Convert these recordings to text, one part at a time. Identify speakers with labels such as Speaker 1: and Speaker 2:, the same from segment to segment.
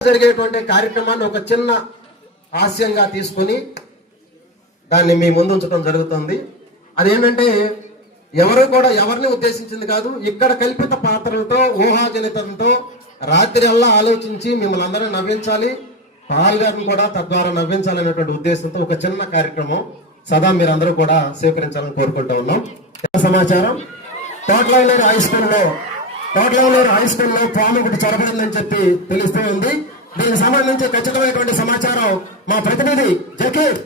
Speaker 1: జరిగేటువంటి కార్యక్రమాన్ని ఒక చిన్న హాస్యంగా తీసుకొని దాన్ని మీ ముందు ఉంచడం జరుగుతుంది. అదేంటంటే ఎవరు కూడా ఎవరిని ఉద్దేశించింది కాదు ఇక్కడ కల్పిత పాత్రలతో ఊహాజనితంతో రాత్రి అల్లా ఆలోచించి మిమ్మల్ని అందరూ నవ్వించాలి పాల్ గారిని కూడా తద్వారా నవ్వించాలనేటువంటి ఉద్దేశంతో ఒక చిన్న కార్యక్రమం సదా మీరందరూ కూడా స్వీకరించాలని కోరుకుంటూ ఉన్నాం. సమాచారం? తోటలో హై స్కూల్లో తోటలవలేరు హై స్కూల్లో పాము ఒకటి చొరబడిందని చెప్పి తెలుస్తూ ఉంది. దీనికి సంబంధించి ఖచ్చితమైనటువంటి సమాచారం మా ప్రతినిధి జకీర్.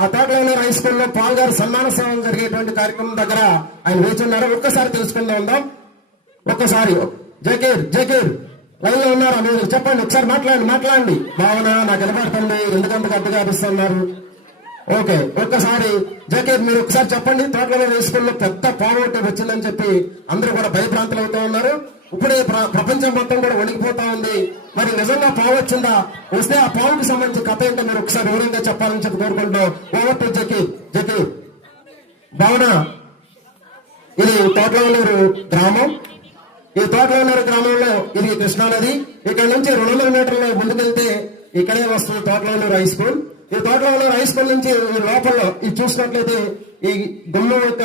Speaker 1: ఆ తోటలవలేరు హై స్కూల్లో పాల్ గారు సన్మానోత్సవం జరిగేటువంటి కార్యక్రమం దగ్గర ఆయన వేచి ఉన్నారు ఒక్కసారి తెలుసుకుందాం ఉందాం. ఒక్కసారి. జకీర్ జకీర్ లైన్లో ఉన్నారా? మీరు చెప్పండి. ఒకసారి మాట్లాడండి మాట్లాడండి. భావన నాకు వినపడుతుంది. ఎందుకంత గట్టిగా అనిపిస్తున్నారు ఓకే ఒక్కసారి. జకీర్ మీరు ఒకసారి చెప్పండి. తోటలో వేసుకున్న పెద్ద పాము వచ్చిందని చెప్పి అందరూ కూడా భయభ్రాంతులు అవుతూ ఉన్నారు. ఇప్పుడే ప్ర- ప్రపంచం మొత్తం కూడా వణికిపోతా ఉంది. మరి నిజంగా పావు వచ్చిందా? వస్తే ఆ పావుకి సంబంధించి కథ ఏంటో మీరు ఒకసారి వివరంగా చెప్పాలని చెప్పి కోరుకుంటున్నాం. ఓవర్ టు జకీర్ భావన ఇది తోటలూరు గ్రామం. ఈ తోటలూరు గ్రామంలో ఇది కృష్ణానది ఇక్కడ నుంచి రెండు వందల మీటర్ల ముందుకెళ్తే ఇక్కడే వస్తుంది తోటలూరు హై స్కూల్ ఈ తోటలూరు హై స్కూల్ నుంచి లోపల ఇది చూసినట్లయితే ఈ గుమ్మం యొక్క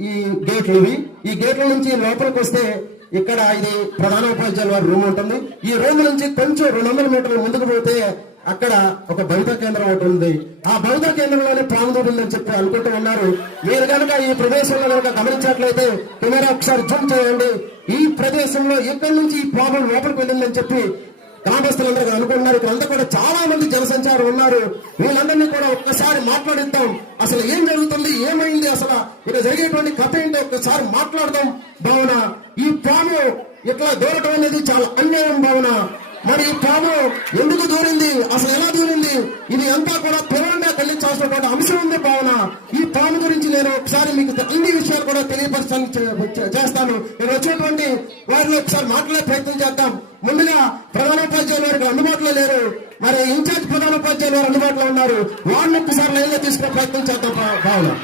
Speaker 1: ఈ గేట్లు ఇవి. ఈ గేట్ల నుంచి లోపలికి వస్తే ఇక్కడ ఇది ప్రధాన ఉపాధ్యాయుల వారి రూమ్ ఉంటుంది. ఈ రూమ్ నుంచి కొంచెం రెండు వందల మీటర్లు ముందుకు పోతే అక్కడ ఒక భవిత కేంద్రం ఒకటి ఉంది. ఆ భవిత కేంద్రంలోనే పాము ఉందని చెప్పి అనుకుంటూ ఉన్నారు. మీరు కనుక ఈ ప్రదేశంలో కనుక గమనించినట్లయితే కెమెరా ఒకసారి జూమ్ చేయండి. ఈ ప్రదేశంలో ఎక్కడి నుంచి ఈ ప్రాబ్లం లోపలికి వెళ్ళిందని చెప్పి గ్రామస్తులందరూ అనుకుంటున్నారు. ఇక్కడ కూడా చాలా మంది జనసంచారం ఉన్నారు. వీళ్ళందరినీ కూడా ఒక్కసారి మాట్లాడిద్దాం. అసలు ఏం జరుగుతుంది? ఏమైంది? అసలు ఇక్కడ జరిగేటువంటి కథ ఏంటో ఒక్కసారి మాట్లాడదాం భావన. ఈ పాము ఇట్లా దూరటం అనేది చాలా అన్యాయం భావన. మరి ఈ పాము ఎందుకు దూరింది? అసలు ఎలా దూరింది? ఇది అంతా కూడా తీవ్రంగా ఖండించాల్సిన అంశం ఉంది భావన. ఈ పాము గురించి నేను ఒకసారి మీకు అన్ని విషయాలు కూడా తెలియపరచడానికి చేస్తాను. నేను వచ్చేటువంటి వారిని ఒకసారి మాట్లాడే ప్రయత్నం చేద్దాం. ముందుగా ప్రధానోపాధ్యాయులు వారికి అందుబాటులో లేరు. మరి ఇన్ఛార్జ్ ప్రధానోపాధ్యాయులు వారు అందుబాటులో ఉన్నారు. వాళ్ళని ఒకసారి లైన్లో తీసుకునే ప్రయత్నం చేద్దాం భావన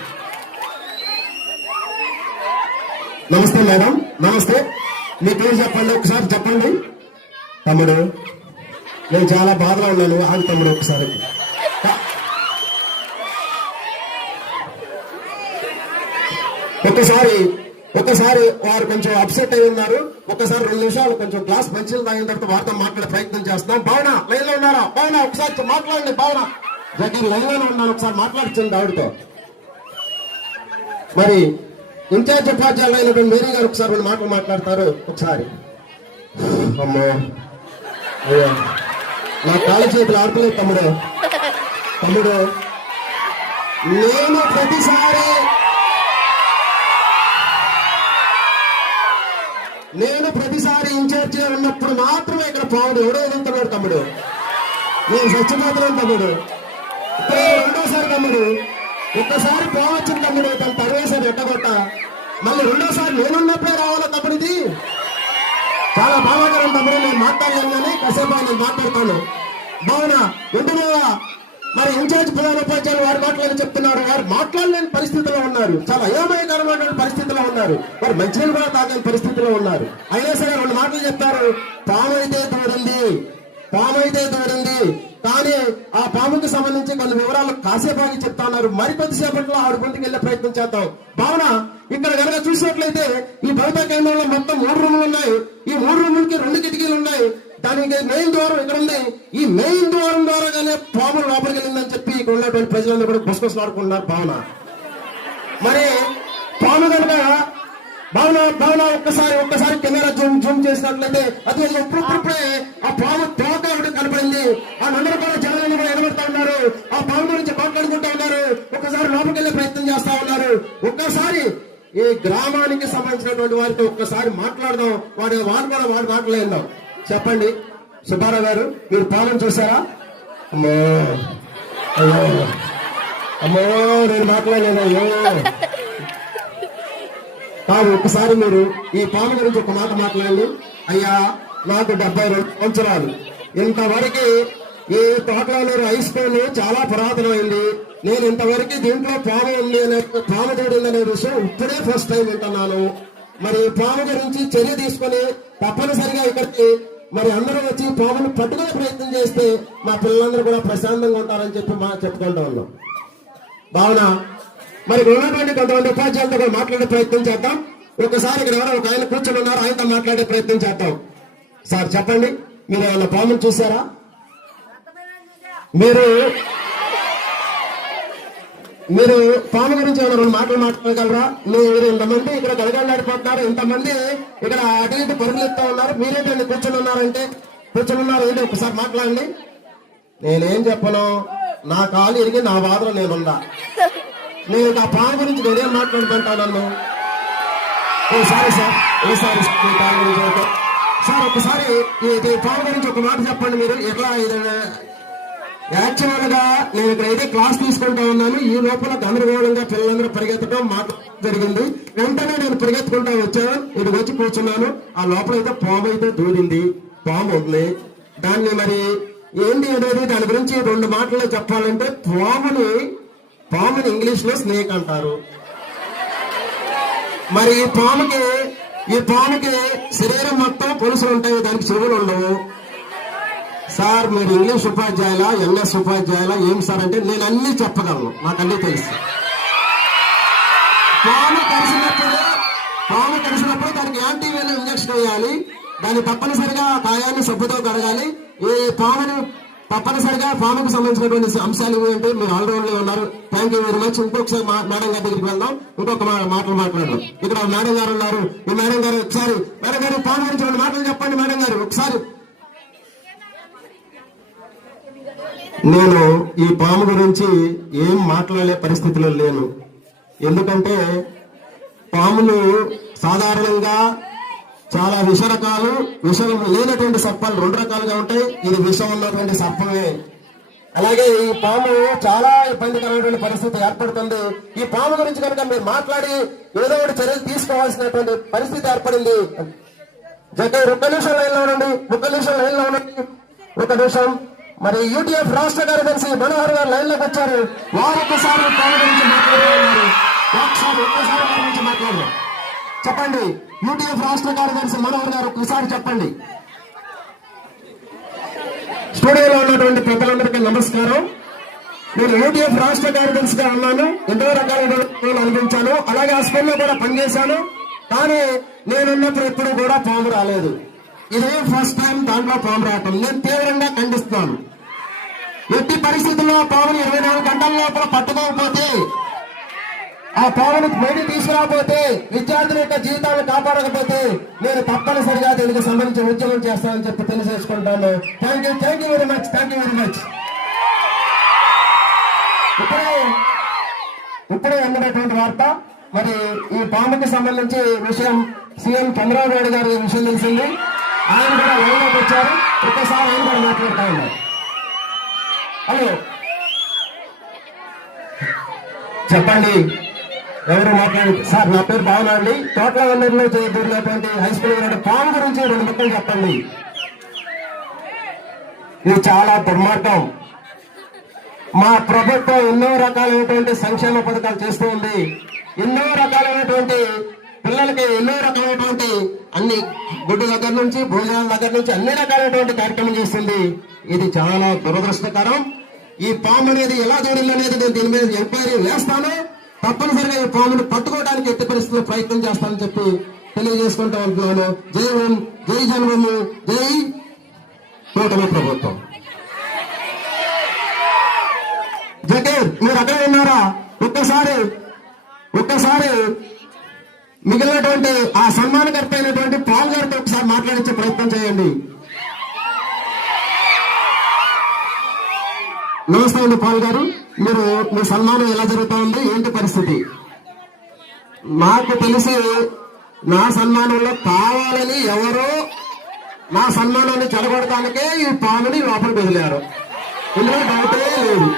Speaker 1: నమస్తే మేడం. నమస్తే. మీ పేరు చెప్పండి ఒకసారి చెప్పండి. తమ్ముడు నేను చాలా బాధలో ఉన్నాను. ఆగి తమ్ముడు ఒకసారి. ఒకసారి ఒకసారి వారు కొంచెం అప్సెట్ అయి ఉన్నారు. ఒక్కసారి రెండు నిమిషాలు కొంచెం గ్లాస్ మంచిలు తాగిన తర్వాత వారితో మాట్లాడే ప్రయత్నం చేస్తున్నాం. భావన లైన్లో ఉన్నారా? భావన ఒకసారి మాట్లాడండి భావన. జగన్ లైన్లోనే ఉన్నాను. ఒకసారి మాట్లాడుతుంది ఆవిడతో. మరి ఇన్ఛార్జ్ ఉపాధ్యాయులు అయినటువంటి మేరీ గారు ఒకసారి రెండు మాటలు మాట్లాడతారు ఒకసారి. అమ్మో. అయ్యో. నా కాళ్ళ చేతులు ఆడుకోలేదు తమ్ముడు. తమ్ముడు నేను ప్రతిసారి ప్రతిసారి ఇన్ఛార్జిగా ఉన్నప్పుడు మాత్రమే ఇక్కడ పావుడు ఎవడో ఎదుగుతున్నాడు తమ్ముడు. నేను చచ్చిపోతున్నాను తమ్ముడు. రెండోసారి తమ్ముడు. ఒక్కసారి పోవచ్చిన తమ్ముడు తను తరువేశారు ఎట్టగొట్ట. మళ్ళీ రెండోసారి నేనున్నప్పుడే రావాలా తమ్ముడు ఇది? చాలా బాధాకరం తమ్ముడు నేను మాట్లాడలేను కానీ కాసేపు నేను మాట్లాడతాను. బావునా? వింటున్నావా మరి ఇన్ఛార్జ్ ప్రధాన ఉపాధ్యాయులు వారు మాట్లాడి చెప్తున్నారు వారు. మాట్లాడలేని పరిస్థితిలో ఉన్నారు. చాలా అయోమయకరమైన పరిస్థితిలో ఉన్నారు. వారు మంచినీళ్ళు కూడా తాగని పరిస్థితిలో ఉన్నారు. అయినా సరే రెండు చెప్పారు పామైతే పాము అయితే దూరింది పాము దూరింది. కానీ ఆ పాముకి సంబంధించి కొన్ని వివరాలు కాసేపాకి చెప్తా ఉన్నారు. మరి కొద్దిసేపట్లో ఆవిడ ముందుకు వెళ్ళే ప్రయత్నం చేద్దాం. భావన ఇక్కడ కనుక చూసినట్లయితే ఈ భవిత కేంద్రంలో మొత్తం మూడు రూములు ఉన్నాయి. ఈ మూడు రూములకి రెండు కిటికీలు ఉన్నాయి. దానికి మెయిన్ ద్వారం ఇక్కడ ఉంది. ఈ మెయిన్ ద్వారం ద్వారాగానే పాము లోపలికి వెళ్ళిందని చెప్పి ఇక్కడ ఉన్నటువంటి ప్రజలందరూ కూడా గుసగుసలాడుకుంటున్నారు భావన. మరి పాము కనుక భావన భావన ఒక్కసారి ఒక్కసారి కెమెరా జూమ్ జూమ్ చేసినట్లయితే అది ఇప్పుడు ఇప్పుడే ఆ పాము తోక ఒకటి కనపడింది. ఆ నందరూ కూడా జనాలను కూడా ఎనబడతా ఉన్నారు. ఆ పాము గురించి మాట్లాడుకుంటా ఉన్నారు. ఒక్కసారి లోపలికెళ్ళే ప్రయత్నం చేస్తా ఉన్నారు. ఒక్కసారి ఈ గ్రామానికి సంబంధించినటువంటి వారితో ఒక్కసారి మాట్లాడదాం. వాడి వారు కూడా వాడు మాట్లాడేద్దాం చెప్పండి. సుబ్బారావు గారు మీరు పాలన చూసారా? అమ్మో. అమ్మో నేను మాట్లాడలేదా అయ్యో కాదు ఒకసారి మీరు ఈ పాము గురించి ఒక మాట మాట్లాడండి. అయ్యా నాకు డెబ్బై రెండు సంవత్సరాలు. ఇంతవరకు ఈ తోటలో హై స్కూల్ చాలా పురాతనమైంది. నేను ఇంతవరకు దీంట్లో పాము ఉంది అనే పాము తోడింది అనే విషయం ఇప్పుడే ఫస్ట్ టైం వింటున్నాను. మరి పాము గురించి చర్య తీసుకొని తప్పనిసరిగా ఇక్కడికి మరి అందరూ వచ్చి పామును పట్టుకునే ప్రయత్నం చేస్తే మా పిల్లలందరూ కూడా ప్రశాంతంగా ఉంటారని చెప్పి మా చెప్పుకుంటూ ఉన్నాం. భావన మరి ఉన్నటువంటి కొంతమంది ఉపాధ్యాయులతో కూడా మాట్లాడే ప్రయత్నం చేద్దాం. ఒకసారి ఇక్కడ ఎవరో ఒక ఆయన కూర్చొని ఉన్నారు ఆయనతో మాట్లాడే ప్రయత్నం చేద్దాం. సార్ చెప్పండి. మీరు ఏమైనా పాములు చూసారా? మీరు మీరు పాము గురించి ఏమైనా రెండు మాటలు మాట్లాడగలరా? మీరు ఇంతమంది ఇక్కడ గడగడలాడిపోతున్నారు ఇంతమంది ఇక్కడ అటు ఇటు పరుగులు ఎత్తా ఉన్నారు మీరేంటండి కూర్చొని ఉన్నారంటే? కూర్చొని ఉన్నారు ఏంటి? ఒకసారి మాట్లాడండి. నేనేం చెప్పను? నా కాలు ఇరిగి నా బాధలో నేనున్నా. నేను ఆ పాము గురించి నేనేం మాట్లాడుకుంటాను నన్ను ఓసారి సార్ ఓసారి పాము సార్ ఒకసారి ఇది పాము గురించి ఒక మాట చెప్పండి మీరు. ఎట్లా ఏదైనా యాక్చువల్గా నేను ఇక్కడ అయితే క్లాస్ తీసుకుంటా ఉన్నాను. ఈ లోపల గందరగోళంగా పిల్లలందరూ పరిగెత్తడం మాట జరిగింది. వెంటనే నేను పరిగెత్తుకుంటా వచ్చాను. ఇటు వచ్చి కూర్చున్నాను. ఆ లోపల అయితే పాము అయితే దూరింది. పాము ఉంది దాన్ని మరి ఏంటి అనేది దాని గురించి రెండు మాటల్లో చెప్పాలంటే పాముని పాముని ఇంగ్లీష్లో స్నేక్ అంటారు మరి ఈ పాముకి ఈ పాముకి శరీరం మొత్తం పొలుసులు ఉంటాయి దానికి చెవులు ఉండవు. సార్ మీరు ఇంగ్లీష్ ఉపాధ్యాయుల ఎంఎస్ ఉపాధ్యాయుల ఏం సార్ అంటే నేను అన్ని చెప్పగలను నాకు అన్ని తెలుసు. పాము కలిసినప్పుడు పాము కలిసినప్పుడు దానికి యాంటీవెనం ఇంజక్షన్ వేయాలి. దాన్ని తప్పనిసరిగా ఆ గాయాన్ని సబ్బుతో కడగాలి. ఈ పాముని తప్పనిసరిగా పాముకు సంబంధించినటువంటి అంశాలు ఏంటంటే మీరు ఆల్రౌండ్లో ఉన్నారు. థ్యాంక్ యూ వెరీ మచ్ ఇంకొకసారి మా- మేడం గారి దగ్గరికి వెళ్దాం. ఇంకొక మాటలు మాట్లాడదాం. ఇక్కడ మేడం గారు ఉన్నారు. ఈ మేడం గారు ఒకసారి మేడం గారు పాము గురించి రెండు మాటలు చెప్పండి మేడం గారు. ఒకసారి. నేను ఈ పాము గురించి ఏం మాట్లాడే పరిస్థితిలో లేను. ఎందుకంటే పాములు సాధారణంగా చాలా విష రకాలు విషం లేనటువంటి సర్పాలు రెండు రకాలుగా ఉంటాయి. ఇది విషం ఉన్నటువంటి సర్పమే. అలాగే ఈ పాము చాలా ఇబ్బందికరమైనటువంటి పరిస్థితి ఏర్పడుతుంది. ఈ పాము గురించి కనుక మీరు మాట్లాడి ఏదో ఒకటి చర్యలు తీసుకోవాల్సినటువంటి పరిస్థితి ఏర్పడింది. జగన్ ఒక్క నిమిషం లైన్లో ఉండండి. ఒక్క నిమిషం లైన్లో ఉండండి. ఒక నిమిషం. మరి యూటీఎఫ్ రాష్ట్ర కార్యదర్శి మనోహర్ గారు లైన్లోకి వచ్చారు. వారు పాము గురించి మాట్లాడుతున్నారు ఒక్కసారి ఒక్కసారి గురించి మాట్లాడారు చెప్పండి. యూటీఎఫ్ రాష్ట్ర కార్యదర్శి మనోహర్ గారు ఒకసారి చెప్పండి. స్టూడియోలో ఉన్నటువంటి పెద్దలందరికీ నమస్కారం. నేను యూటీఎఫ్ రాష్ట్ర కార్యదర్శిగా ఉన్నాను. ఎన్నో రకాల నేను అనిపించాను అలాగే ఆ స్కూల్లో కూడా పనిచేశాను. కానీ నేనున్నప్పుడు ఎప్పుడు కూడా పాము రాలేదు. ఇదే ఫస్ట్ టైం దాంట్లో పాము రావటం. నేను తీవ్రంగా ఖండిస్తున్నాను. ఎట్టి పరిస్థితుల్లో పాములు ఇరవై నాలుగు గంటల లోపల పట్టుకోకపోతే ఆ పామును బయట తీసుకురాకపోతే విద్యార్థుల యొక్క జీవితాలను కాపాడకపోతే నేను తప్పనిసరిగా దీనికి సంబంధించి ఉద్యోగం చేస్తానని చెప్పి తెలియజేసుకుంటాను. Thank you thank you very much thank you very much ఇప్పుడే ఇప్పుడే అందినటువంటి వార్త. మరి ఈ పాముకి సంబంధించి విషయం సీఎం చంద్రబాబు నాయుడు గారి విషయం తెలిసింది. ఆయన కూడా లైన్ వచ్చారు. ఒక్కసారి ఆయన కూడా మాట్లాడుతూ ఉన్నారు. హలో. చెప్పండి. ఎవరు మాట్లాడు సార్ నా పేరు భావన అండి. తోటల వల్లూరులో చేరుతున్నటువంటి హై స్కూల్ పాము గురించి రెండు ముక్కలు చెప్పండి. ఇది చాలా దుర్మార్గం. మా ప్రభుత్వం ఎన్నో రకాలైనటువంటి సంక్షేమ పథకాలు చేస్తూ ఉంది. ఎన్నో రకాలైనటువంటి పిల్లలకి ఎన్నో రకాలైనటువంటి అన్ని గుడ్డు దగ్గర నుంచి భోజనాల దగ్గర నుంచి అన్ని రకాలైనటువంటి కార్యక్రమం చేస్తుంది. ఇది చాలా దురదృష్టకరం. ఈ పాము అనేది ఎలా దూరింది అనేది నేను దీని మీద ఎంక్వైరీ వేస్తాను. తప్పనిసరిగా ఈ పామును పట్టుకోవడానికి ఎట్టి పరిస్థితుల్లో ప్రయత్నం చేస్తానని చెప్పి తెలియజేసుకుంటూ ఉంటున్నాను. జై ఓం జై జన్మము జై కూటమి ప్రభుత్వం. జగీర్ మీరు అక్కడే ఉన్నారా? ఒక్కసారి ఒక్కసారి మిగిలినటువంటి ఆ సన్మానకర్త అయినటువంటి పాల్ గారితో ఒకసారి మాట్లాడించే ప్రయత్నం చేయండి. నమస్తే అండి పాల్ గారు. మీరు మీ సన్మానం ఎలా జరుగుతా ఉంది? ఏంటి పరిస్థితి? నాకు తెలిసి నా సన్మానంలో కావాలని ఎవరో నా సన్మానాన్ని చెడగొడటానికే ఈ పాముని లోపల వదిలారు. ఇందులో డౌటే లేదు.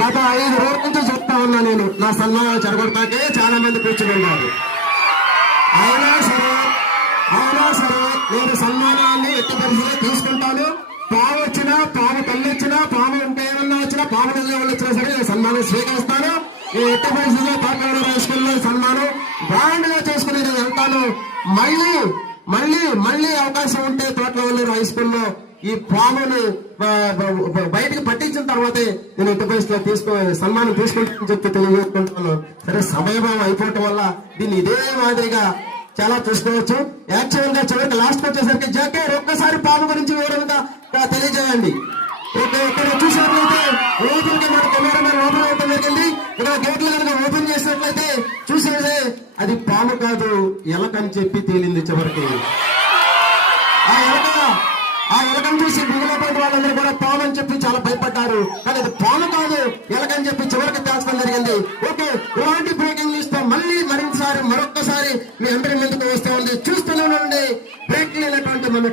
Speaker 1: గత ఐదు రోజుల నుంచి చెప్తా ఉన్నా నేను నా సన్మానాలు చెడగొడతాకే చాలా మంది కూర్చుని ఉన్నారు అయినా సరే అయినా సరే నేను సన్మానాన్ని ఎట్టి పరిస్థితిలో తీసుకు పాము వచ్చినా పాము తల్లి వచ్చినా పాము ఉంటే ఏమన్నా వచ్చినా పాము తల్లి వాళ్ళు వచ్చినా సరే నేను స్వీకరిస్తాను. ఈ ఎట్టి పరిస్థితిలో పాటలు రాసుకున్న సన్మానం బ్రాండ్గా చేసుకుని నేను వెళ్తాను. మళ్ళీ మళ్ళీ మళ్ళీ అవకాశం ఉంటే తోటలో స్కూల్లో ఈ బ- బయటకు పట్టించిన తర్వాతే నేను ఎట్టి పరిస్థితిలో తీసుకో సన్మానం తీసుకుంటానని చెప్పి తెలియజేసుకుంటున్నాను సరే సమయభావం అయిపోవటం వల్ల దీన్ని ఇదే మాదిరిగా చాలా చూసుకోవచ్చు. యాక్చువల్గా చివరికి లాస్ట్ వచ్చేసరికి జాకే ఒక్కసారి పాము గురించి వివరంగా తెలియజేయండి. ఇక్కడ చూసినట్లయితే జరిగింది ఇక్కడ ఓపెన్ చేసినట్లయితే చూసేదే అది పాము కాదు ఎలక అని చెప్పి తేలింది చివరికి. ఆ ఎలక ఆ ఎలకను చూసి మిగిలినటువంటి వాళ్ళందరూ కూడా పాము అని చెప్పి చాలా భయపడ్డారు. కానీ అది పాము కాదు ఎలక అని చెప్పి చివరికి తేల్చడం జరిగింది. ఓకే ఇలాంటి బ్రేకింగ్ చూస్తే మళ్ళీ మరింతసారి మరొక్కసారి మీ అందరి ముందుకు వస్తూ ఉంది. చూస్తూనే ఉండండి బ్రేకింగ్ అనేటువంటి మన